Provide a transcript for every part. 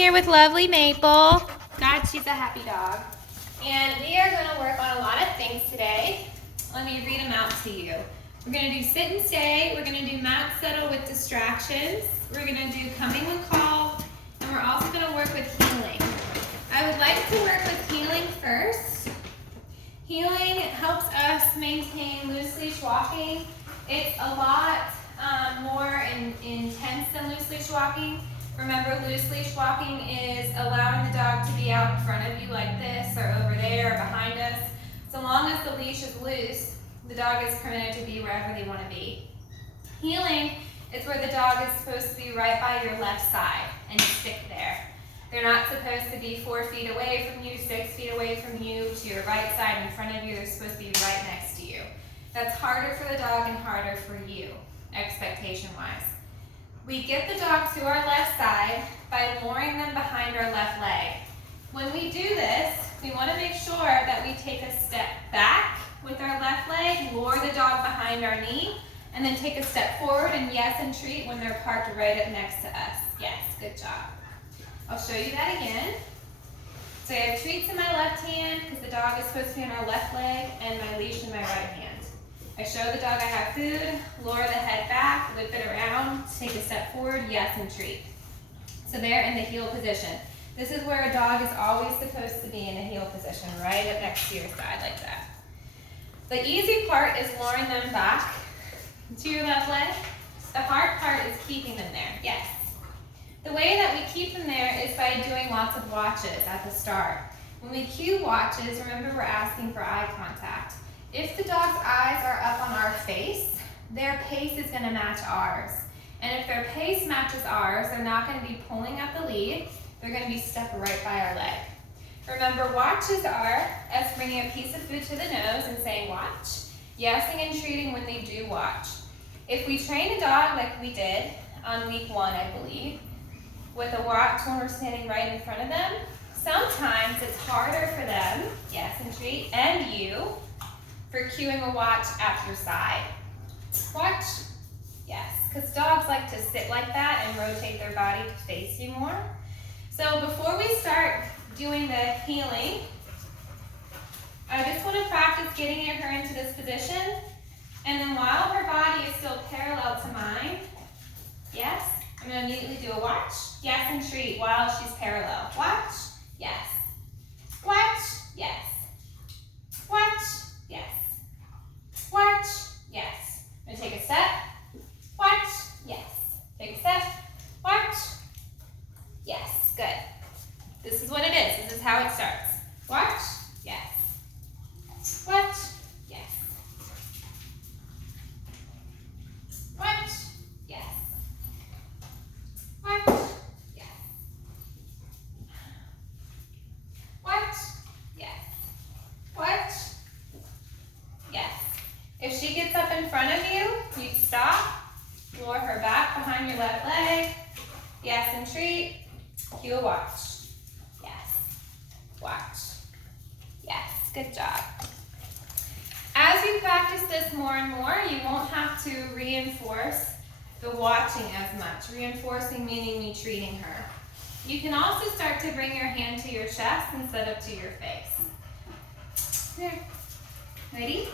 here with lovely Maple. God, she's a happy dog. And we are going to work on a lot of things today. Let me read them out to you. We're going to do sit and stay. We're going to do mat settle with distractions. We're going to do coming when called. And we're also going to work with healing. I would like to work with healing first. Healing helps us maintain loose leash walking. It's a lot more intense than loose leash walking. Remember, loose leash walking is allowing the dog to be out in front of you like this or over there or behind us. So long as the leash is loose, the dog is permitted to be wherever they want to be. Healing is where the dog is supposed to be right by your left side and stick there. They're not supposed to be 4 feet away from you, 6 feet away from you, to your right side in front of you. They're supposed to be right next to you. That's harder for the dog and harder for you, expectation-wise. We get the dog to our left side by lowering them behind our left leg. When we do this, we want to make sure that we take a step back with our left leg, lower the dog behind our knee, and then take a step forward and yes, entreat when they're parked right up next to us. Yes, good job. I'll show you that again. So I have treats in my left hand because the dog is supposed to be on our left leg and my leash in my right hand. I show the dog I have food, lower the head back, whip it around, take a step forward, yes, and treat. So they're in the heel position. This is where a dog is always supposed to be in a heel position, right up next to your side like that. The easy part is lowering them back to your left leg. The hard part is keeping them there, yes. The way that we keep them there is by doing lots of watches at the start. When we cue watches, remember we're asking for eye contact. If the dog's eyes are up on our face, their pace is going to match ours. And if their pace matches ours, they're not going to be pulling at the lead. They're going to be stuck right by our leg. Remember, watches are us bringing a piece of food to the nose and saying watch, yesing and treating when they do watch. If we train a dog like we did on week 1, I believe, with a watch when we're standing right in front of them, sometimes it's harder for them, yes and treat, and you, for cueing a watch at your side. Watch, yes, because dogs like to sit like that and rotate their body to face you more. So before we start doing the healing, I just want to practice getting her into this position, and then while her body is still parallel to mine, yes, I'm going to immediately do a watch, yes, and treat while she's parallel. Watch, yes. Watch, yes. Watch, yes. Watch, yes. I'm going to take a step. Watch, yes. Take a step. Watch, yes. Good. This is what it is. This is how it starts. Watch, yes. Watch, yes. Watch, yes. Watch, yes. Watch, yes. Watch, yes. If she gets up in front of you, you stop, lower her back behind your left leg, yes, and treat, cue a watch. Yes, watch. Yes, good job. As you practice this more and more, you won't have to reinforce the watching as much. Reinforcing meaning me treating her. You can also start to bring your hand to your chest instead of to your face. Here. Ready?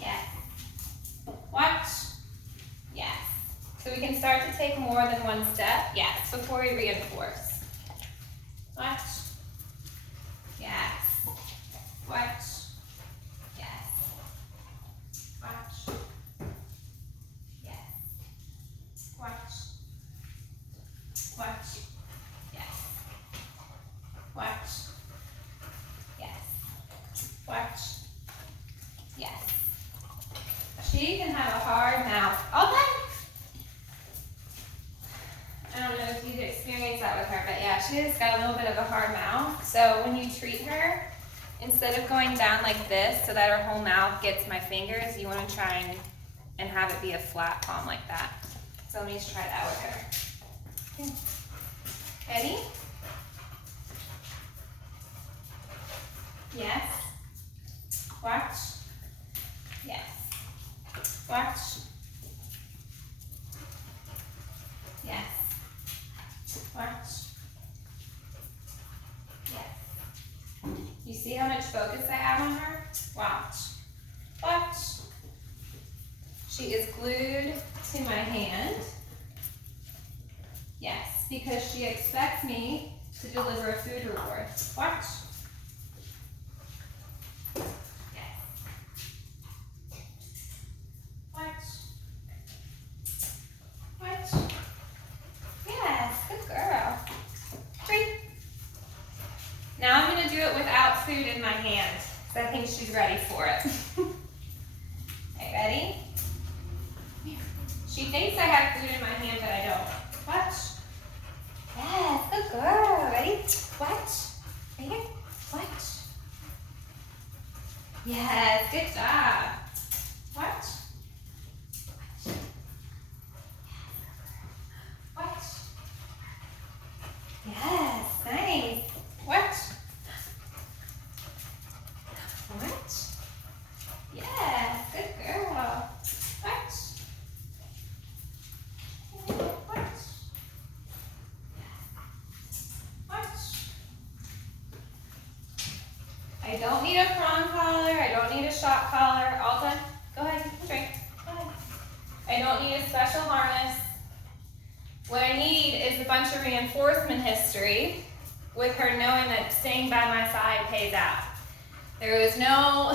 Yes. Watch. Yes. So we can start to take more than one step. Yes, before we reinforce. Watch. Yes. Watch. Yes. Watch. Yes. Watch. Watch. Yes. Watch. Yes. Watch. Yes. She can have a hard mouth. Okay. I don't know if you've experienced that with her, but yeah, she has got a little bit of a hard mouth. So when you treat her, instead of going down like this so that her whole mouth gets my fingers, you want to try and have it be a flat palm like that. So let me just try that with her. Ready? Yes. Watch. Yes. Watch. focus I have on her. Watch. Watch. She is glued to my hand. Yes, because she expects me to deliver a food reward. Watch. Yes. Watch. Watch. Yes, good girl. 3. Now I'm going to do it without food in my hand, because I think she's ready for it. Okay, ready? She thinks I have food in my hand, but I don't. Watch. Yes, good girl. Ready? Watch. Right here. Watch. Yes, good job. Watch. Watch. Yes, nice. Watch. Watch. Yes, good girl. Watch. Watch. Watch. I don't need a prong collar. I don't need a shock collar. All done. Go ahead, drink. Go ahead. I don't need a special harness. What I need is a bunch of reinforcement history with her knowing that staying by my side pays out. There's no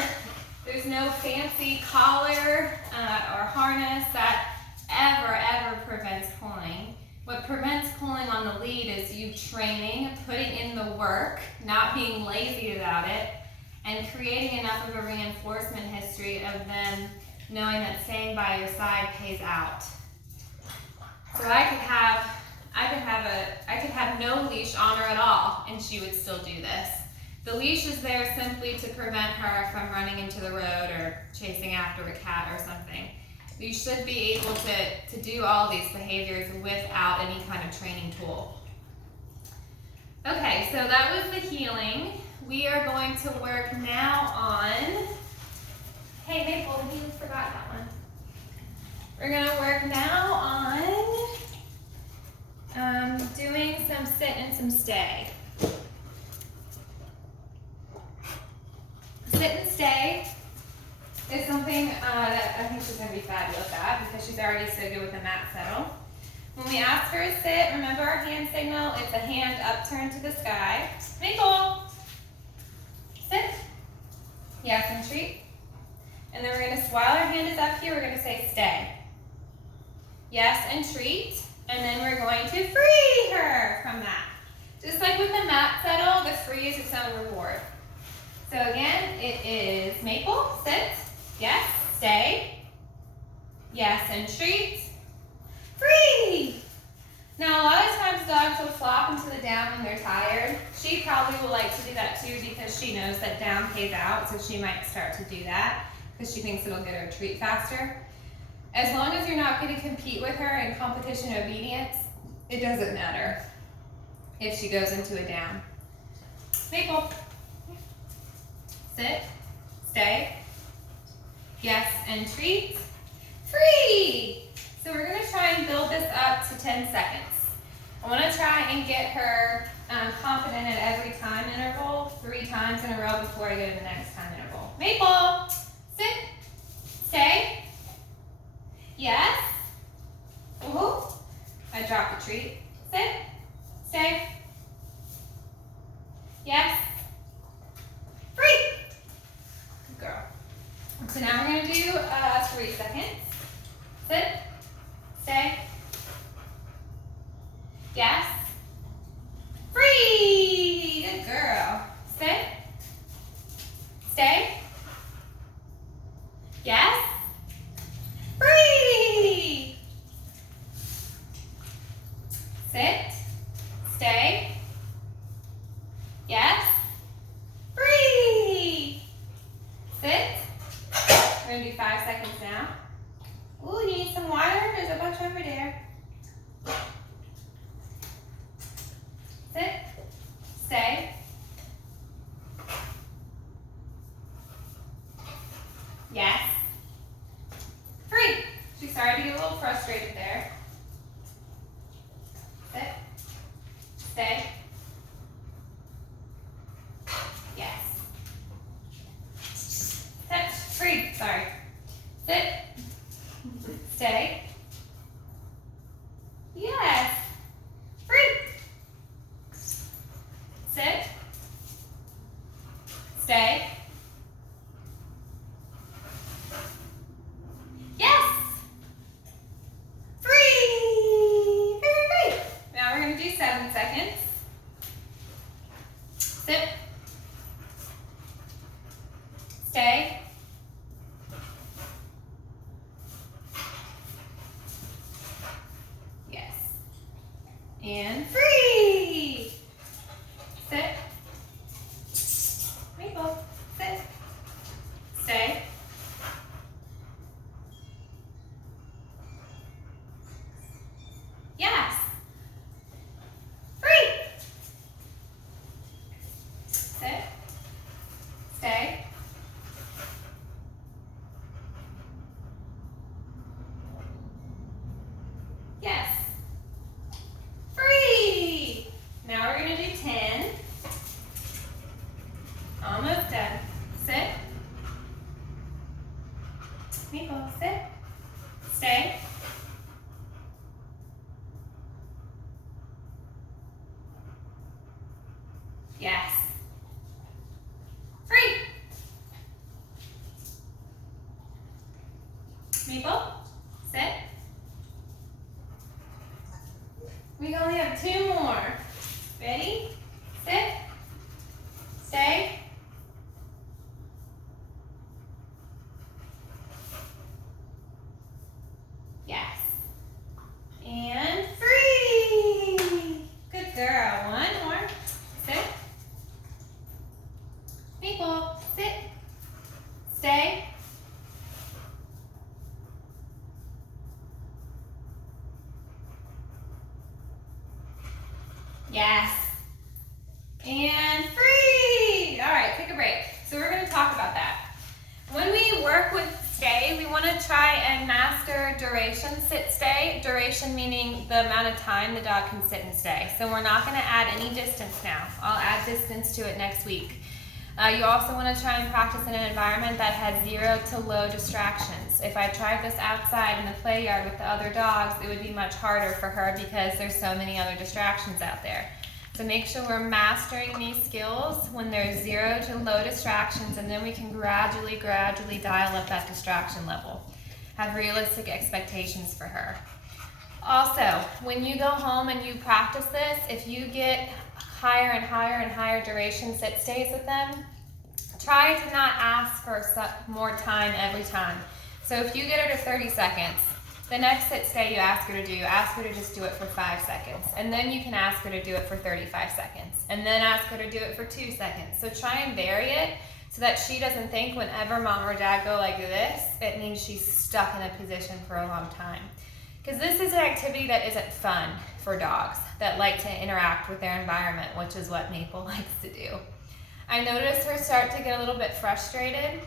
fancy collar or harness that ever prevents pulling. What prevents pulling on the lead is you training, putting in the work, not being lazy about it, and creating enough of a reinforcement history of them knowing that staying by your side pays out. So I could have no leash on her at all, and she would still do this. The leash is there simply to prevent her from running into the road or chasing after a cat or something. You should be able to do all these behaviors without any kind of training tool. Okay, so that was the heeling. We are going to work now on, hey Maple, you forgot that one. We're gonna work now on doing some sit and some stay. Sit and stay is something that I think she's going to be fabulous at because she's already so good with the mat settle. When we ask her to sit, remember our hand signal, it's a hand upturned to the sky. Maple, sit. Yes, and treat. And then we're going to, while our hand is up here, we're going to say stay. Yes, and treat. And then we're going to free her from that. Just like with the mat settle, the free is its own reward. So again, it is Maple, sit, yes, stay, yes, and treat, free. Now a lot of times dogs will flop into the down when they're tired. She probably will like to do that too because she knows that down pays out, so she might start to do that because she thinks it'll get her treat faster. As long as you're not going to compete with her in competition obedience, it doesn't matter if she goes into a down. Maple. Sit, stay, yes, and treat, free. So we're going to try and build this up to 10 seconds. I want to try and get her confident at every time interval, 3 times in a row before I go to the next time interval. Maple, sit, stay, yes, ooh, I dropped the treat, sit, stay, yes, free. Good girl. So now we're going to do 3 seconds. Sit, stay, yes, free. Good girl. Sit, stay, yes, free. Sit, stay, yes, free. Sit. We're going to do 5 seconds now. Ooh, you need some water? There's a bunch over there. Sit, stay, yes, free. She started to get a little frustrated there. Sit, stay, yes, Stay. Yes. Free. Sit. Stay. Yes. Free. Free. Now we're going to do 7 seconds. Sit. Stay. Yes. And free. Sit. Maple. Sit. Stay. Yes. Free. Sit. Stay. Yes. Free. Now we're going to do 10. Almost done. Sit. Maple, sit. Stay. Yes. Free. Maple, sit. We only have 2 more. Ready? Sit. Stay. Yes. And free. Good girl. 1 more. Sit. Maple, sit. Stay. Yes. And free. All right, take a break. So we're going to talk about that. When we work with stay, we want to try and master duration sit stay. Duration meaning the amount of time the dog can sit and stay. So we're not going to add any distance now. I'll add distance to it next week. You also want to try and practice in an environment that has 0 to low distractions. If I tried this outside in the play yard with the other dogs, it would be much harder for her because there's so many other distractions out there. So make sure we're mastering these skills when there's 0 to low distractions, and then we can gradually dial up that distraction level. Have realistic expectations for her. Also, when you go home and you practice this, if you get higher and higher duration sit stays with them, try to not ask for more time every time. So if you get her to 30 seconds, the next sit stay you ask her to just do it for 5 seconds. And then you can ask her to do it for 35 seconds. And then ask her to do it for 2 seconds. So try and vary it so that she doesn't think whenever mom or dad go like this, it means she's stuck in a position for a long time. Because this is an activity that isn't fun for dogs that like to interact with their environment, which is what Maple likes to do. I noticed her start to get a little bit frustrated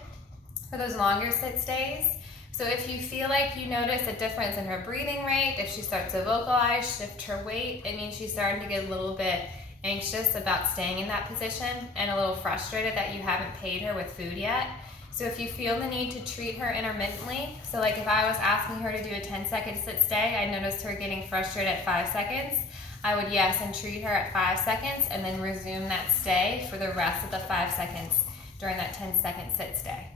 for those longer sit stays. So if you feel like you notice a difference in her breathing rate, if she starts to vocalize, shift her weight, it means she's starting to get a little bit anxious about staying in that position and a little frustrated that you haven't paid her with food yet. So if you feel the need to treat her intermittently, so like if I was asking her to do a 10-second sit stay, I noticed her getting frustrated at 5 seconds, I would yes and treat her at 5 seconds and then resume that stay for the rest of the 5 seconds during that 10-second sit stay.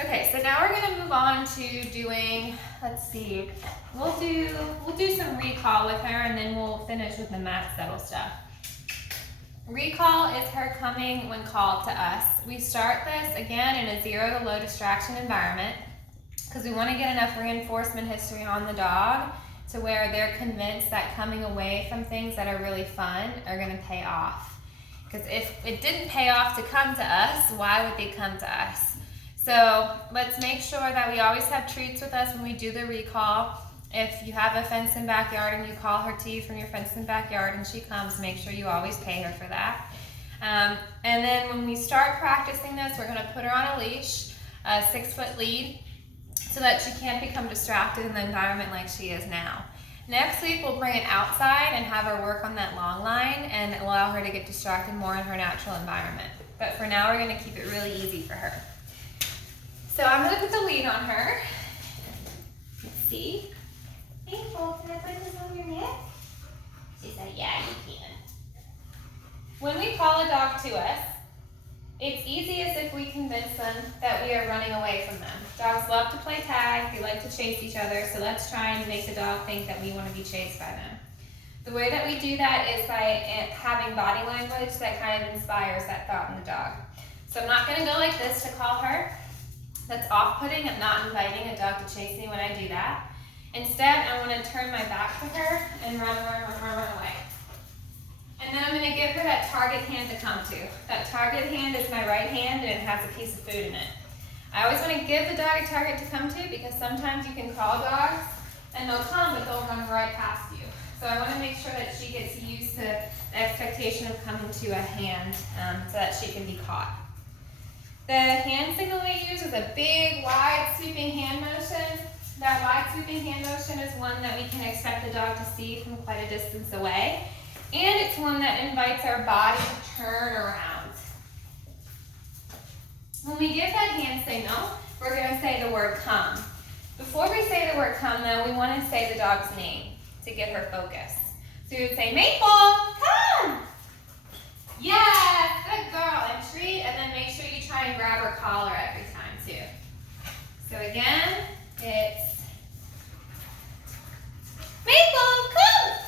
Okay, so now we're going to move on to doing, let's see, we'll do some recall with her and then we'll finish with the mat settle stuff. Recall is her coming when called to us. We start this again in a 0 to low distraction environment because we want to get enough reinforcement history on the dog to where they're convinced that coming away from things that are really fun are going to pay off. Because if it didn't pay off to come to us, why would they come to us? So let's make sure that we always have treats with us when we do the recall. If you have a fenced-in backyard and you call her to you from your fenced-in backyard and she comes, make sure you always pay her for that. And then when we start practicing this, we're going to put her on a leash, a 6-foot lead, so that she can't become distracted in the environment like she is now. Next week, we'll bring it outside and have her work on that long line and allow her to get distracted more in her natural environment. But for now, we're going to keep it really easy for her. So I'm going to put the lead on her. see. Maple, can I put this on your neck? She said, yeah, you can. When we call a dog to us, it's easiest if we convince them that we are running away from them. Dogs love to play tag, they like to chase each other, so let's try and make the dog think that we want to be chased by them. The way that we do that is by having body language that kind of inspires that thought in the dog. So I'm not going to go like this to call her. That's off-putting. I'm not inviting a dog to chase me when I do that. Instead, I want to turn my back to her and run away. And then I'm going to give her that target hand to come to. That target hand is my right hand and it has a piece of food in it. I always want to give the dog a target to come to because sometimes you can call dogs and they'll come but they'll run right past you. So I want to make sure that she gets used to the expectation of coming to a hand so that she can be caught. The hand signal we use is a big, wide, sweeping hand motion. That wide, sweeping hand motion is one that we can expect the dog to see from quite a distance away. And it's one that invites our body to turn around. When we give that hand signal, we're going to say the word come. Before we say the word come, though, we want to say the dog's name to get her focused. So we would say, Maple, come! Yes, good girl, and treat, and then make sure you try and grab her collar every time, too. So again, it's Maple, come!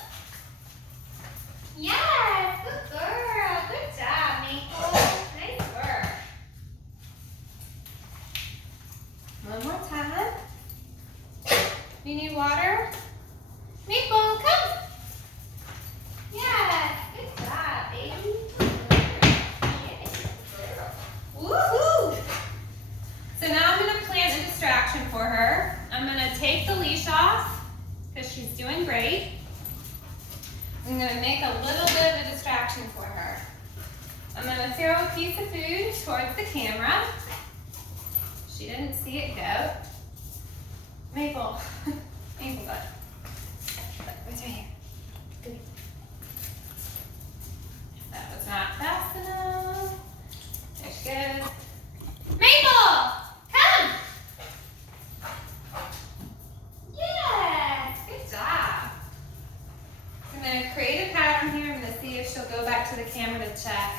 Yes, good girl. Good job, Maple. Nice work. One more time. You need water? Maple, come. Yes, good job, baby. Yes, good girl. Woohoo! So now I'm going to plant a distraction for her. I'm going to take the leash off because she's doing great. I'm going to make a little bit of a distraction for her. I'm going to throw a piece of food towards the camera. She didn't see it go. Maple. Maple, look. Look, it's right here. Good. That was not fast enough. There she goes. Maple! Come! Yes! Good job. I'm going to create a pattern here. I'm going to see if she'll go back to the camera to check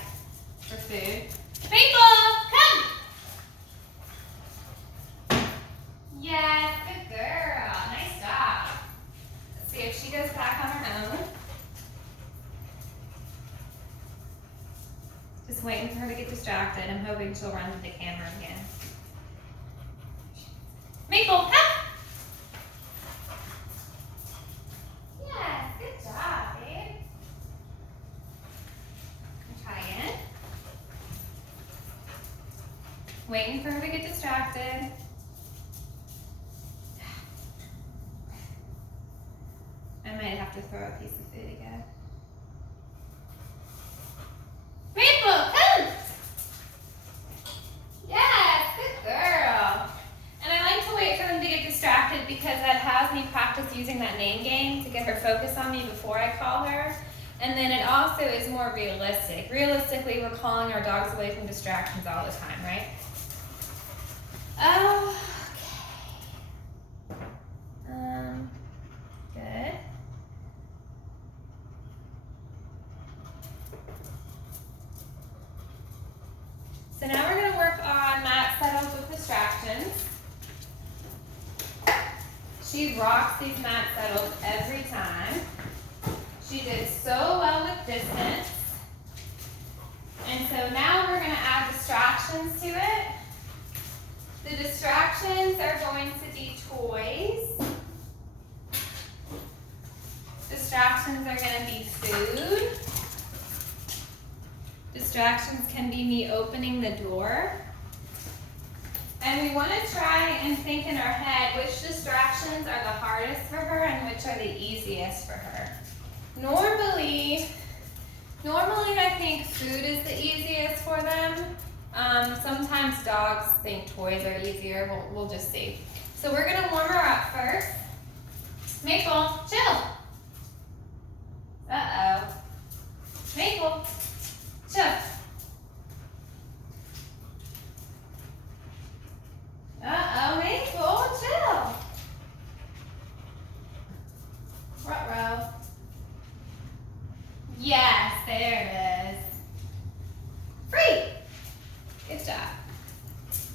for food. Maple, come! Yes, good girl. Nice job. Let's see if she goes back on her own. Just waiting for her to get distracted. I'm hoping she'll run to the camera again. Maple, come! Yes, good job, babe. Try again. Waiting for her to get distracted. I might have to throw a piece of food again. Maple, come! Yes, good girl. And I like to wait for them to get distracted because that has me practice using that name game to get her focus on me before I call her. And then it also is more realistic. Realistically, we're calling our dogs away from distractions all the time, right? Okay. Good. So now we're going to work on mat settles with distractions. She rocks these mat settles every time. She did so well with distance. And so now we're going to add distractions to it. The distractions are going to be toys. Distractions are going to be food. Distractions can be me opening the door. And we want to try and think in our head which distractions are the hardest for her and which are the easiest for her. Normally I think food is the easiest for them. Sometimes dogs think toys are easier. We'll just see. So we're going to warm her up first. Maple, chill. Uh-oh. Maple, chill. Uh-oh, Maple, chill. Ruh-roh. Yes, there it is. Free. Good job.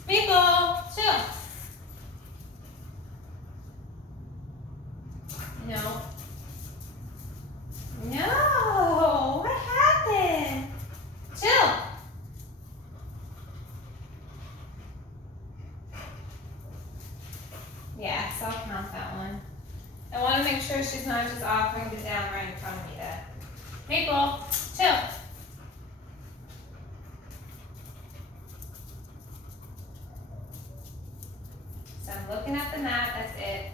Maple, chill. No. No. What happened? Chill. Yes, I'll count that one. I want to make sure she's not just offering it down right in front of me there. Maple, chill. So I'm looking at the mat, that's it.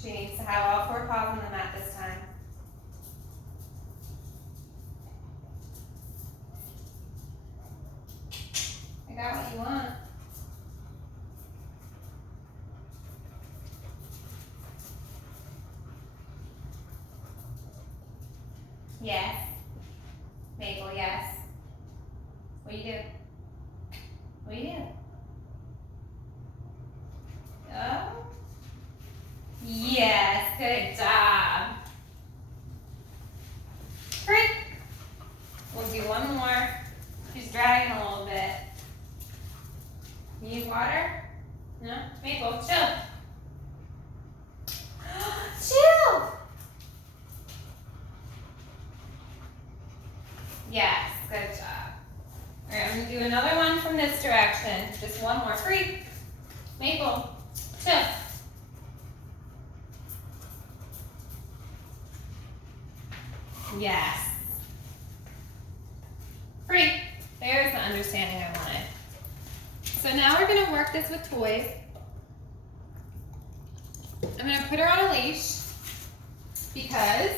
She needs to have all 4 paws on the mat this time. I got what you want. Yes. Maple, yes. What do you do? What do you do? Oh. Yes, good job. Great. We'll do one more. She's dragging a little bit. Need water? No? Maple, chill. Chill. Yes, good job. All right, I'm gonna do another one from this direction. Just one more. Free. Maple, chill. Yes. Free. There's the understanding I wanted. So now we're gonna work this with toys. I'm gonna put her on a leash because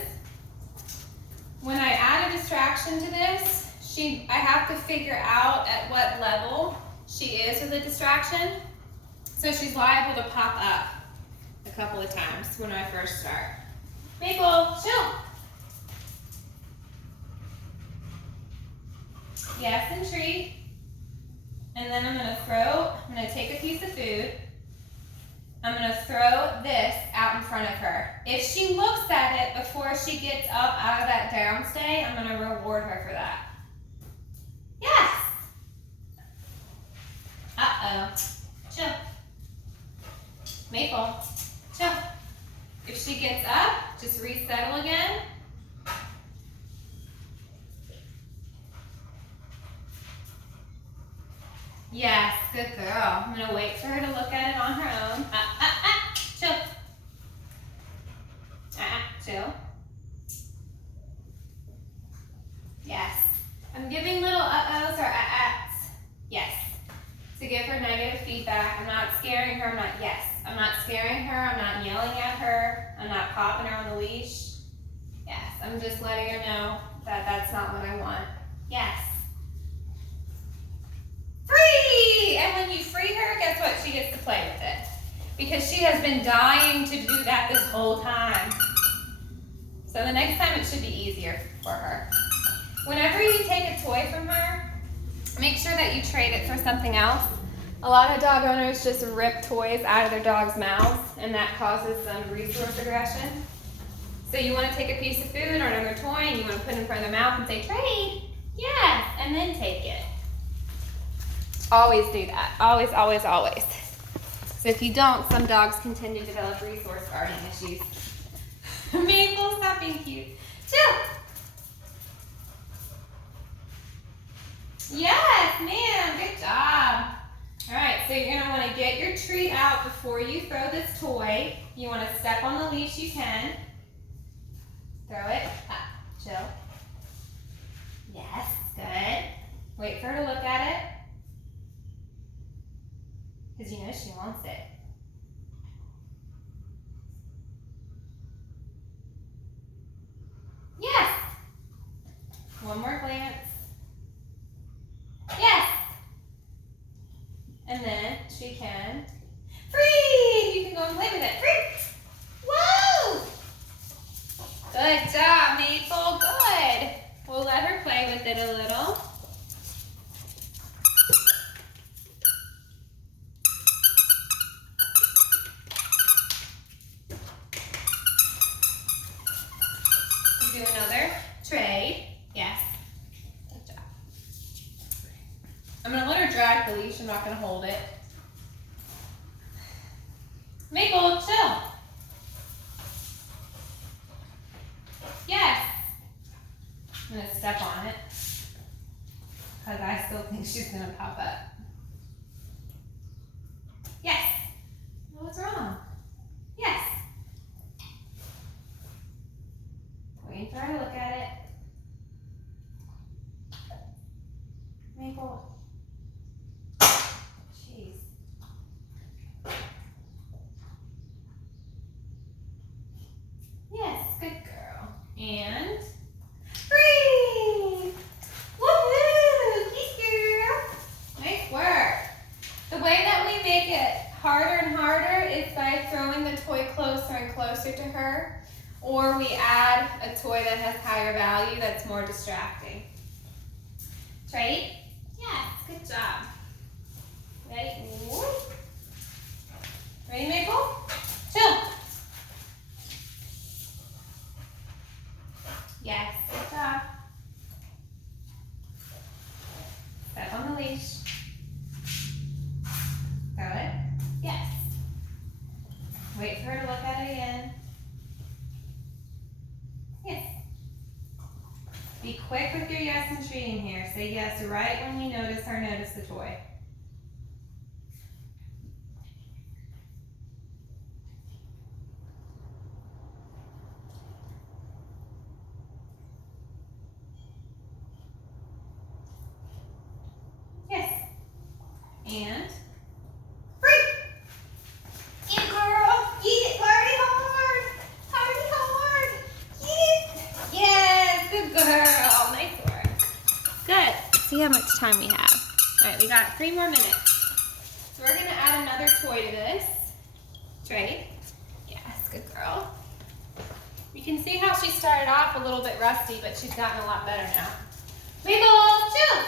when I add a distraction to this, I have to figure out at what level she is with a distraction. So she's liable to pop up a couple of times when I first start. Maple, chill. Yes, and treat. And then I'm gonna take a piece of food. I'm gonna throw this out in front of her. If she looks at it before she gets up out of that down stay, I'm gonna reward her for that. Yes. Uh-oh. Chill. Maple, chill. If she gets up, just resettle again. Yes, good girl. I'm gonna wait for her to look at it on her own. Chill. Chill. Yes. I'm giving little uh-ohs or uh-ahs. Yes. To give her negative feedback. I'm not scaring her. I'm not scaring her. I'm not yelling at her. I'm not popping her on the leash. Yes. I'm just letting her know that that's not what I want. Yes. Free! And when you free her, guess what? She gets to play with it. Because she has been dying to do that this whole time. So the next time it should be easier for her. Whenever you take a toy from her, make sure that you trade it for something else. A lot of dog owners just rip toys out of their dog's mouths, and that causes some resource aggression. So you want to take a piece of food or another toy, and you want to put it in front of their mouth and say, trade, yes, and then take it. Always do that. Always, always, always. So if you don't, some dogs can tend to develop resource guarding issues. Maple, stop being cute. Chill. Yes, ma'am, good job. All right, so you're gonna wanna get your treat out before you throw this toy. You wanna step on the leash, you can. Throw it, up, chill. Yes, good. Wait for her to look at it. Because you know she wants it. Yes. One more glance. Yes. And then she can free. You can go and play with it. Free. Whoa. Good job, Maple. Good. We'll let her play with it a little. to do another trade. Yes. Good job. I'm gonna let her drag the leash. I'm not gonna hold it. Maple, chill. Yes. I'm gonna step on it because I still think she's gonna pop up. Yes. What's wrong? Yes. Wait for her to look at it. Maple. Jeez. Yes, good girl. And free! Woohoo! Good girl. Nice work. The way that we make it harder and harder is by throwing the toy closer and closer to her, or we add a toy that has higher value that's more distracting. Right? Yes, good job. Ready? Ready, Maple? Chill. Yes, good job. Step on the leash. Throw it. Yes. Wait for her to look at it again. Yes. Be quick with your yes and treating here. Say yes right when you notice her notice the toy. Yes. And free. Yeah, girl. Eat it. Party hard. Party hard. Eat it. Yes. Good girl. Nice work. Good. See how much time we have. All right, we got 3 more minutes. So we're going to add another toy to this. Trey. Yes, good girl. You can see how she started off a little bit rusty, but she's gotten a lot better now. Maple, chill.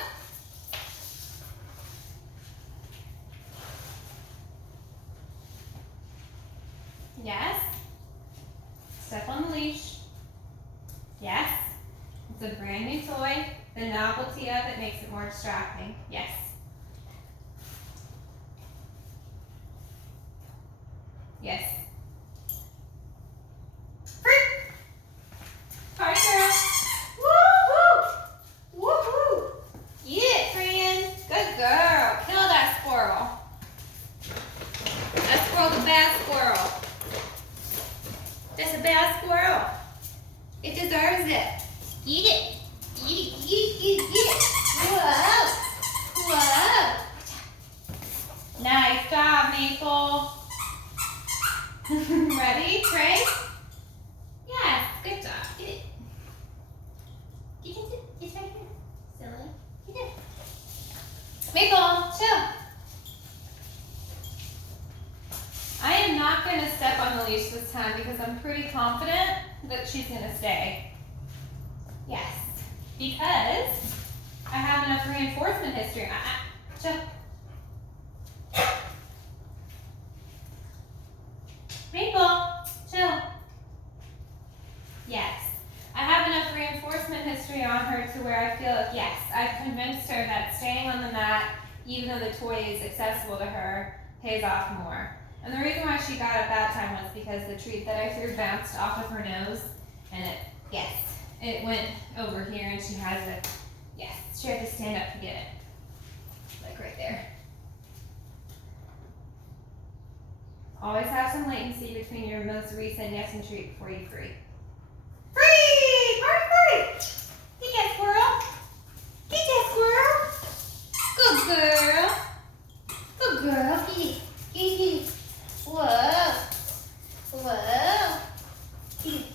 Yes. Step on the leash. Yes. It's a brand new toy. The novelty of it makes it more distracting. Yes. Yes. Free. Party girl. Woo-hoo. Woo-hoo. Eat it, friend. Good girl. Kill that squirrel. That squirrel's a bad squirrel. That's a bad squirrel. It deserves it. Eat it. Eat it, eat it, eat it, eat it. Whoa. Whoa. Nice job, Maple. Ready, Trey? Yes, good job. Get it. Get it. It's right here. Silly. Get it. Maple, chill. I am not going to step on the leash this time because I'm pretty confident that she's going to stay. Yes, because I have enough reinforcement history. Chill. Maple, chill. Yes, I have enough reinforcement history on her to where I feel like, yes, I've convinced her that staying on the mat, even though the toy is accessible to her, pays off more. And the reason why she got up that time was because the treat that I threw bounced off of her nose, and it went over here, and she had to stand up to get it. Like right there. Always have some latency between your most recent yes and treat before you free. Free! Party, party! Get that squirrel! Get that squirrel! Good girl! Good girl! Get it! Get it! Whoa! Whoa! Get it!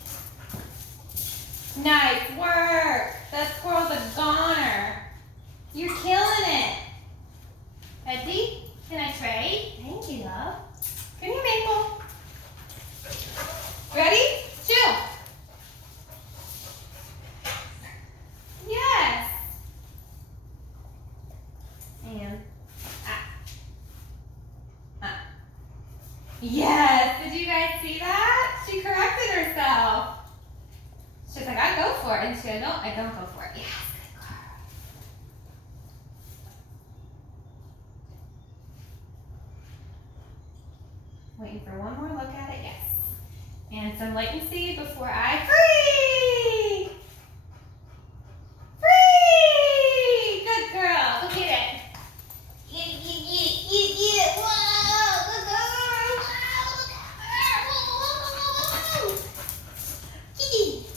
Nice work! That squirrel's a goner! You're killing it! Ready? Can I trade? Thank you, love. Come here, Maple. Ready? Chill. Yes. And Yes. Did you guys see that? She corrected herself. She's like, I go Wiggle and don't go for it. Yes, good girl. Waiting for one more look at it. Yes. And some latency before I free. Free. Good girl. Look at it. Yeah. Whoa. Good girl. Wow. Look at her. Whoa. Kitty.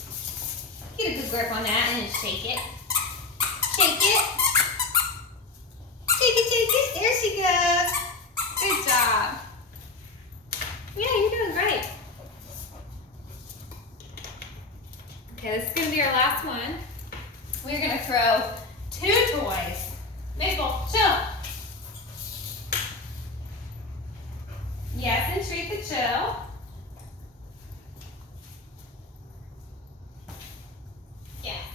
Get a good grip on that and then shake it. Shake it. Shake it, shake it. There she goes. Good job. Yeah, you're doing great. Okay, this is going to be our last one. We're going to throw 2 toys. Maple, chill. Yes, and treat the chill. Yes.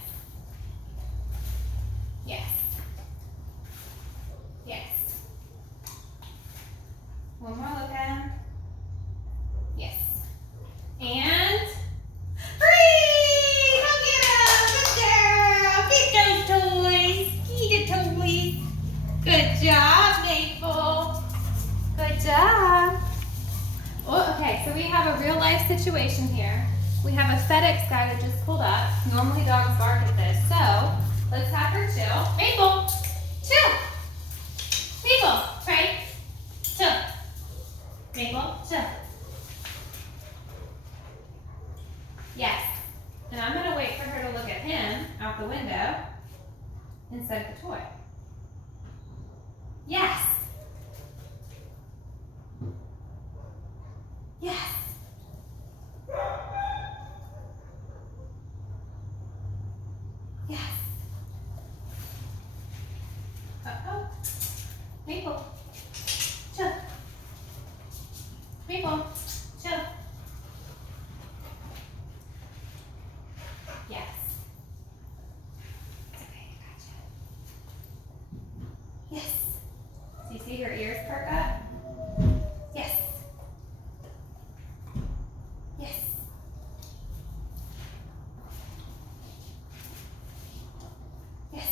Yes. Yes. One more look at him. Yes. And free! Look at him! Good girl! Get those toys! Get the toys! Good job, Maple! Good job! Oh, okay, so we have a real life situation here. We have a FedEx guy that just pulled up. Normally dogs bark at this, so let's have her chill. Maple! Chill! Maple! Right? Chill! Maple, chill. Yes. And I'm going to wait for her to look at him out the window instead of the toy. Yes. Yes. Yes. Uh-oh. Maple. Chill. Maple. Chill. Yes. Okay, gotcha. Yes. So you see her ears perk up? Yes. Yes. Yes.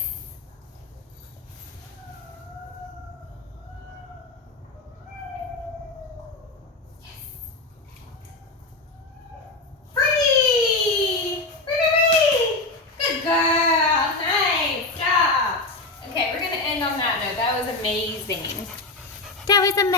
Free! Free! Good girl. Nice job. Okay, we're going to end on that note. That was amazing. That was amazing.